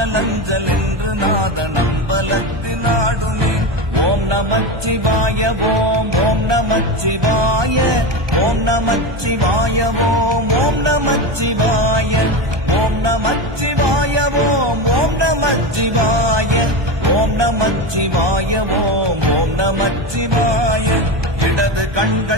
அஞ்சல் அஞ்சல் என்று நாத நம்பலத்தின் ஆடுமே ஓம் நமச்சிவாய ஓம் ஓம் நமச்சிவாய ஓம் நமச்சிவாய ஓம் ஓம் நமச்சிவாய ஓம் நமச்சிவாய ஓம் ஓம் நமச்சிவாய ஓம் நமச்சிவாய ஓம் ஓம் நமச்சிவாய. இடது கண்கள்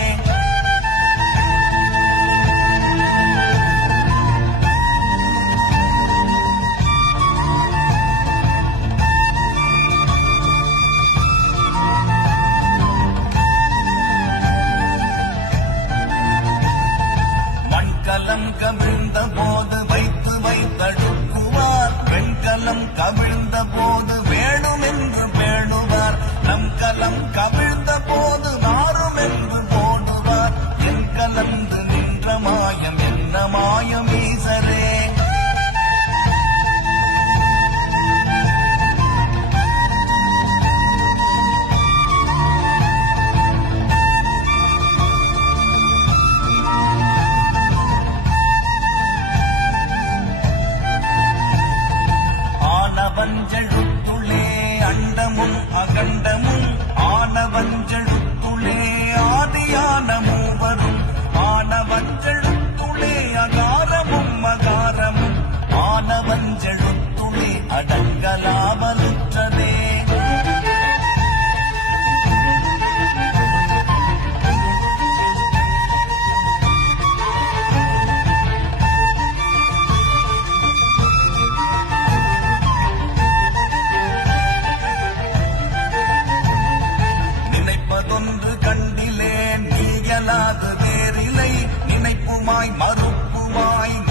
等等。மறுப்புமாய் மறுப்புமாய்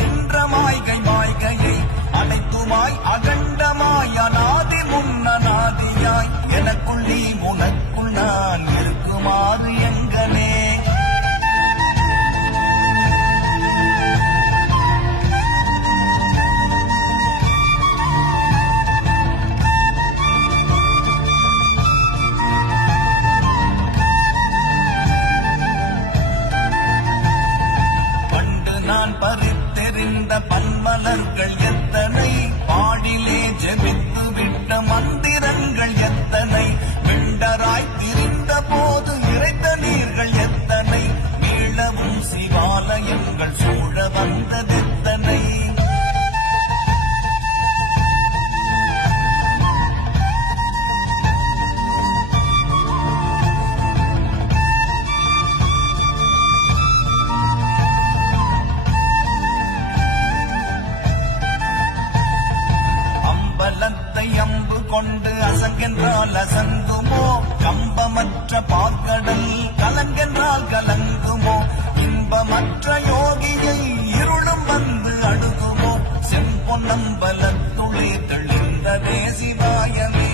நாம் நம்பலத்துளே தளிர்ந்ததே சிவாயமே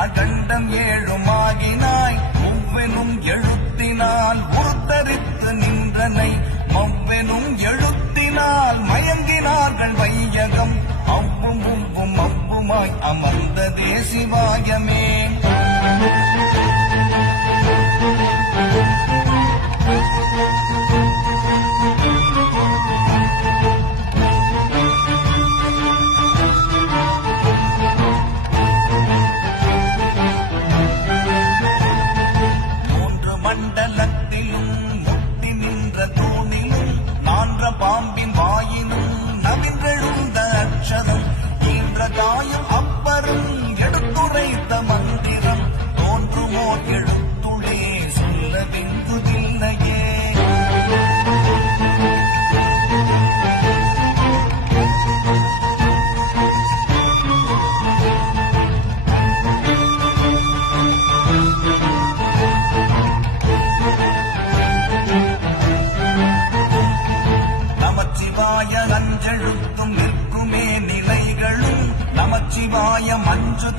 அகண்டம் ஏழு சிவாயமே மண்டலத்திலும்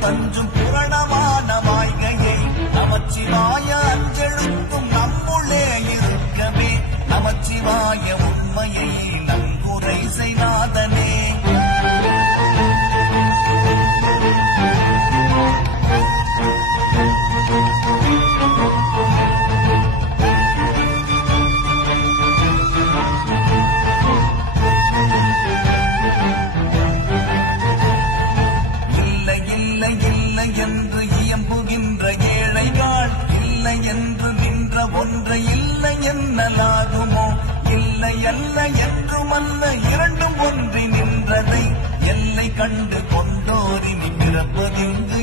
பஞ்சும் புரணமானமாய்கையை நமச்சிவாயா அல்ல இரண்டும் ஒன்றி நின்றதை எல்லை கண்டு கொண்டோரின் பிறப்பதிங்கு